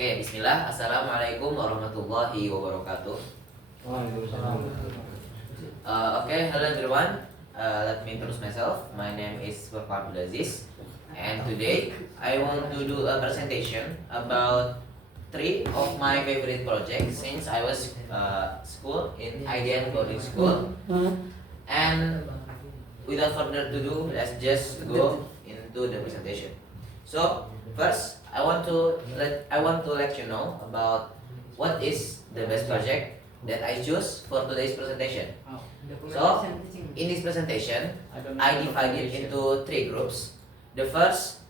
Oke, bismillah. Assalamualaikum warahmatullahi wabarakatuh. Hello everyone. Let me introduce myself. My name is Furqan Abdulaziz, and today I want to do a presentation about three of my favorite projects since I was school in IDN boarding school. And without further ado, let's just go into the presentation. So first, I want to let you know about what is the best project that I choose for today's presentation. So in this presentation, I divided into three groups. The first,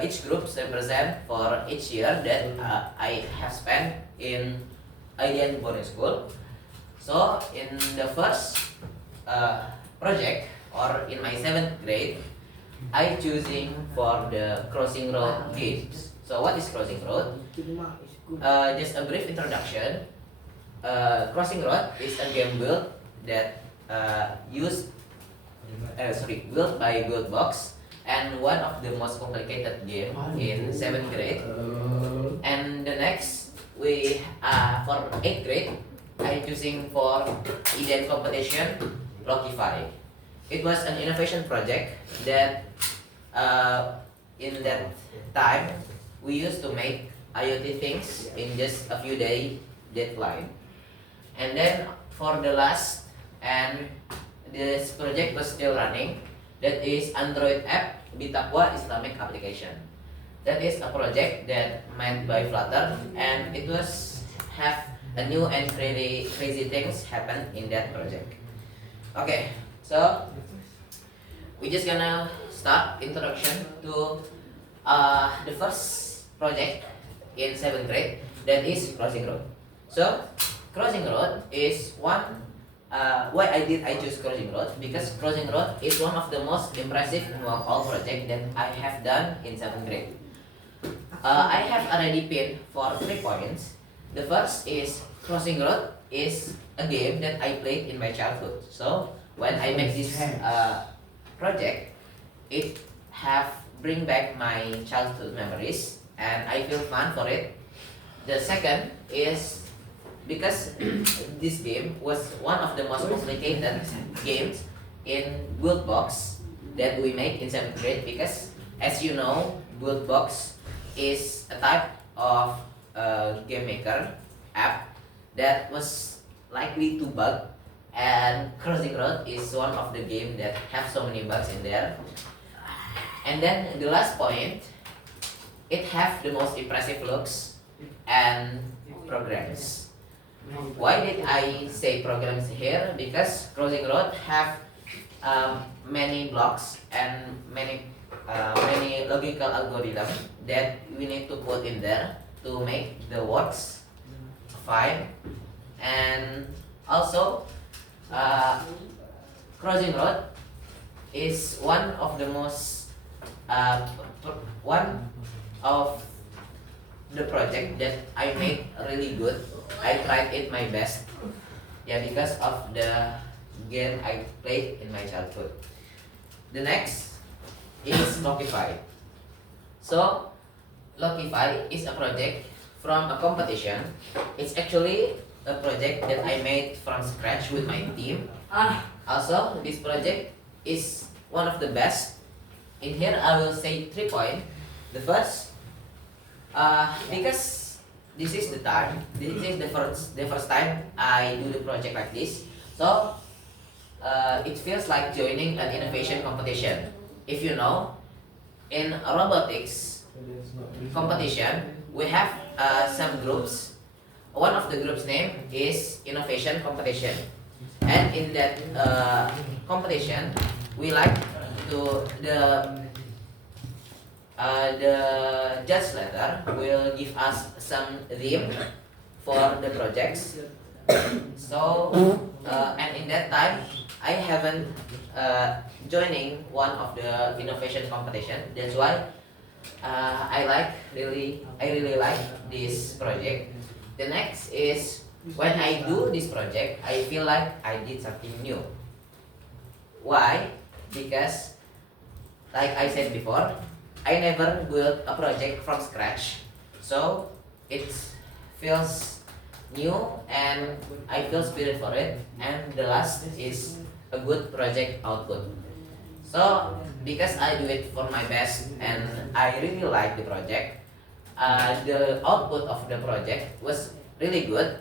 each group represent for each year that I have spent in IDN boarding school. So in the first project, or in my 7th grade, I choosing for the Crossing Road games. So what is Crossing Road? Just a brief introduction. Crossing Road is a game built that built by Buildbox, and one of the most complicated game in 7th grade. And the next, we for 8th grade, I choosing for IDN competition Lockify. It was an innovation project that in that time we used to make IoT things in just a few days deadline. And then for the last, and this project was still running, that is Android app Bitaqwa Islamic application. That is a project that made by Flutter, and it was have a new and crazy things happen in that project. Okay, so we just gonna start introduction to the first project in 7th grade, that is Crossing Road. So Crossing Road is one. Why I choose Crossing Road? Because Crossing Road is one of the most impressive among all projects that I have done in 7th grade. I have already pinned for 3 points. The first is Crossing Road is a game that I played in my childhood. So when I make this project, it have bring back my childhood memories, and I feel fun for it. The second is because this game was one of the most complicated games in Buildbox that we make in 7th grade, because as you know, Buildbox is a type of game maker app that was likely to bug, and Crossing Road is one of the game that have so many bugs in there. And then the last point, it have the most impressive looks and programs. Why did I say programs here? Because Crossing Road have many blocks and many logical algorithm that we need to put in there to make the works fine. And also Crossing Road is one of the most one of the project that I made really good. I tried it my best, because of the game I played in my childhood. The next is Lockify. So Lockify is a project from a competition. It's actually a project that I made from scratch with my team. Also, this project is one of the best. In here, I will say 3 points. The first, because this is the first time I do the project like this, so it feels like joining an innovation competition. If you know, in robotics competition, we have some groups. One of the groups' name is innovation competition, and in that competition, we like to the judge letter will give us some theme for the projects. So and in that time, I haven't joining one of the innovation competition. That's why I really like this project. The next is when I do this project, I feel like I did something new. Why? Because like I said before, I never built a project from scratch. So it feels new and I feel spirit for it. And the last is a good project output. So because I do it for my best and I really like the project, the output of the project was really good.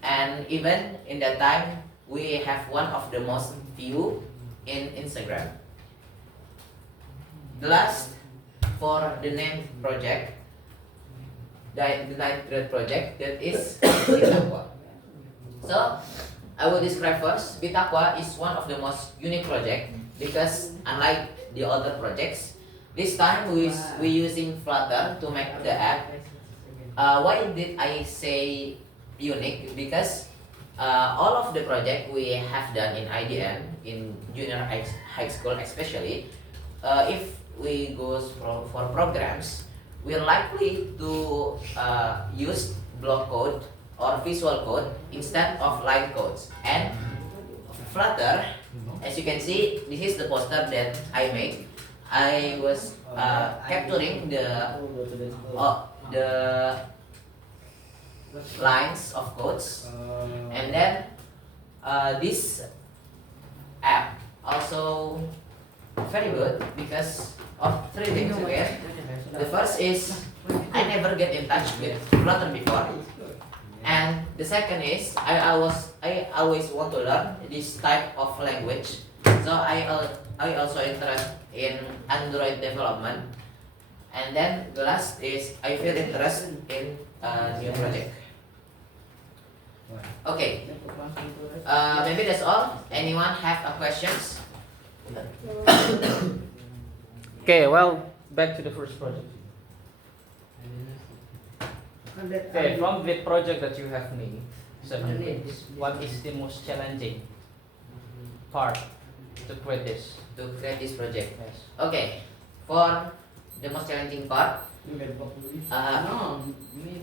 And even in that time, we have one of the most view in Instagram. The last for the name project, the ninth grade project, that is Bitaqwa. So I will describe first. Bitaqwa is one of the most unique project because unlike the other projects, this time we using Flutter to make the app. Why did I say unique? Because all of the project we have done in IDN in junior high school especially, if we go for programs, we're likely to use block code or visual code instead of line codes. And Flutter, as you can see, this is the poster that I made. I was capturing the lines of codes, and then this app also very good because of three things again. The first is I never get in touch with Flutter before, and the second is I always want to learn this type of language. So I also interested in Android development, and then the last is I feel interested in a new project. Okay, maybe that's all. Anyone have a questions? Okay, well, back to the first project. Okay, from the project that you have made, 7 grades, what is the most challenging part to create this? To create this project. Yes. Okay, for the most challenging part,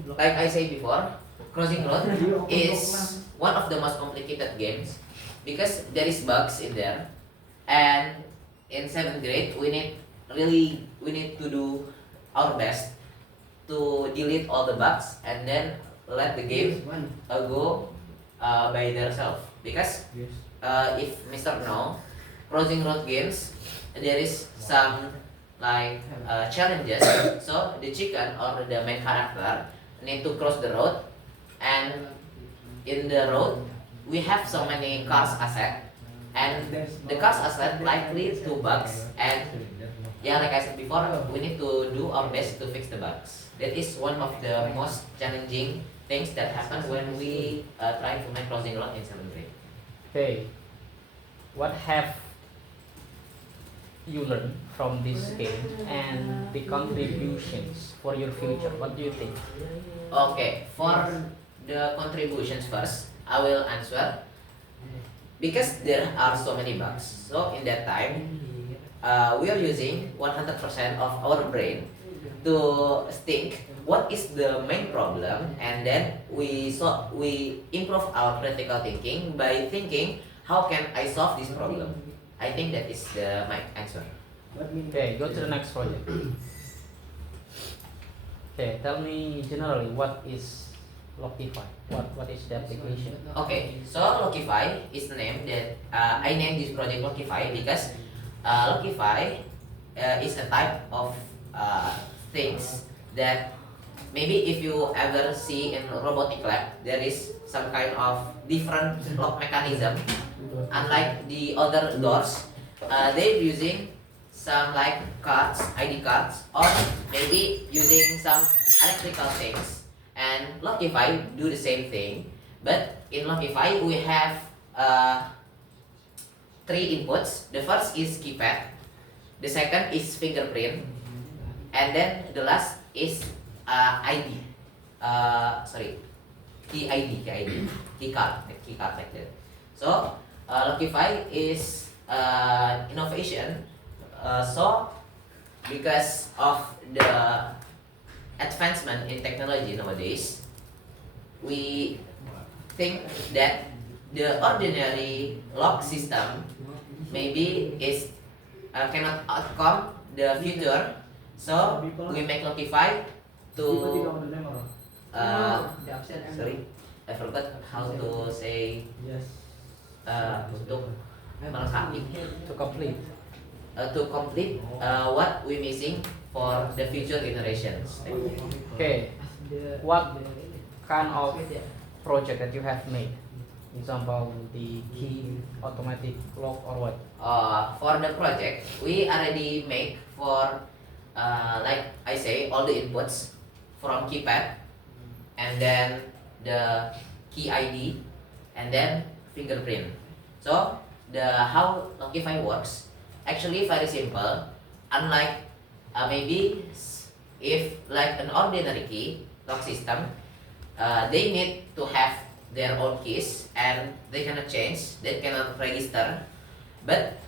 like I said before, Crossing Road is one of the most complicated games because there is bugs in there, and in 7th grade we need to do our best to delete all the bugs and then let the game go by themselves. Because if Mr. know, Crossing Road games there is some like challenges. So the chicken or the main character need to cross the road, and in the road we have so many cars asset, and the cars asset likely to bugs, and yeah, like I said before, we need to do our best to fix the bugs. That is one of the most challenging things that happen when we try to make Crossing Road in 7th grade. Okay, what have you learned from this game and the contributions for your future? What do you think? Okay, for the contributions first, I will answer because there are so many bugs. So in that time, we are using 100% of our brain to think what is the main problem, and then we improve our critical thinking by thinking how can I solve this problem. I think that is my answer. Okay, go to the next project. Okay, tell me generally what is Lockify? What is the application? Okay, so Lockify is the name that I named this project Lockify because Lockify is a type of things that maybe if you ever see in robotic lab, there is some kind of different lock mechanism. Unlike the other doors, they're using some like cards, ID cards, or maybe using some electrical things. And Lockify do the same thing, but in Lockify we have 3 inputs. The first is keypad, the second is fingerprint, and then the last is ID. Key ID, key card like that. So Lockify is innovation. So because of the advancement in technology nowadays, we think that the ordinary lock system maybe is cannot outcome the future. So we make Lockify to sorry, I forgot how to say untuk melengkapi, To complete. what we missing for the future generations. Okay. What kind of project that you have made? Example, the key automatic lock or what? For the project, we already make for like I say all the inputs from keypad, and then the key ID, and then fingerprint. So the how Lockify works actually very simple. Unlike if like an ordinary key lock system, they need to have their own keys and they cannot change, they cannot register. But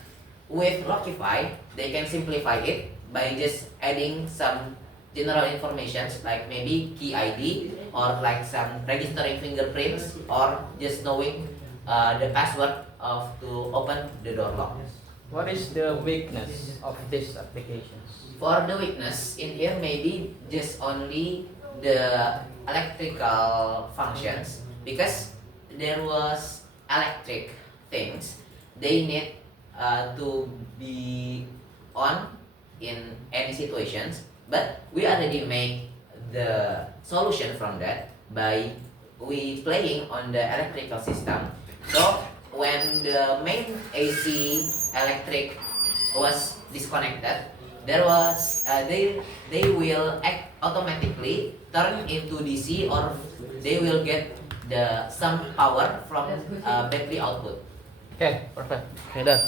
with Lockify, they can simplify it by just adding some general information like maybe key ID or like some registering fingerprints or just knowing the password of to open the door lock. What is the weakness of these applications? For the weakness in here, maybe just only the electrical functions, because there was electric things they need to be on in any situations, but we already make the solution from that by we playing on the electrical system. So when the main AC electric was disconnected, there was they will act automatically turn into DC, or they will get some power from battery output. Okay, perfect. Okay, done.